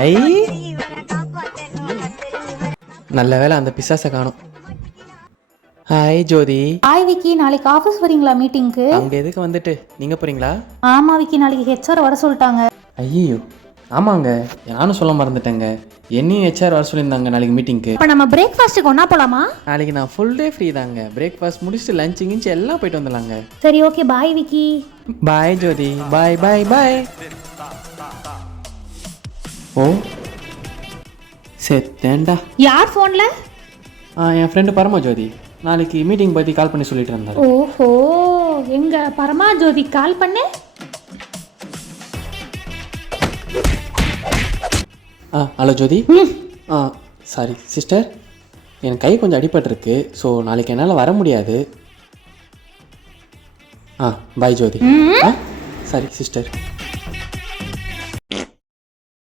ஐ நல்ல வேளை அந்த பிசாசை காணும். ஹாய் ஜோதி. ஹாய் விக்கி, நாளைக்கு ஆஃபீஸ் வரீங்களா மீட்டிங்க்கு? அங்கே எதுக்கு வந்துட்டு நீங்கள் போகிறீங்களா? ஆமாம் விக்கி, நாளைக்கு ஹெச்ஆர் வர சொல்லிட்டாங்க. ஐயோ ஆமாங்க, நானும் சொல்ல மறந்துட்டேங்க. என்னையும் ஹெச்ஆர் வர சொல்லியிருந்தாங்க நாளைக்கு மீட்டிங்க்கு. இப்போ நம்ம பிரேக்ஃபாஸ்ட்டுக்கு ஒன்றா போகலாமா? நாளைக்கு நான் ஃபுல் டே ஃப்ரீ தாங்க. பிரேக்ஃபாஸ்ட் முடிச்சுட்டு லஞ்ச் கிஞ்ச் எல்லாம் போயிட்டு வந்துடலாங்க. சரி ஓகே, பாய் விக்கி. பாய் ஜோதி. பாய் பாய் பாய். ஓ செத்தேன்டா. யார் ஃபோனில்? என் ஃப்ரெண்டு பரமா ஜோதி நாளைக்கு மீட்டிங் பற்றி கால் பண்ணி சொல்லிட்டு இருந்தாரு. ஓஹோ, எங்க பரமா ஜோதி கால் பண்ணு. ஹலோ ஜோதி. சாரி சிஸ்டர், என் கை கொஞ்சம் அடிபட்டிருக்கு. ஸோ நாளைக்கு என்னால் வர முடியாது. பாய் ஜோதி. Sorry sister.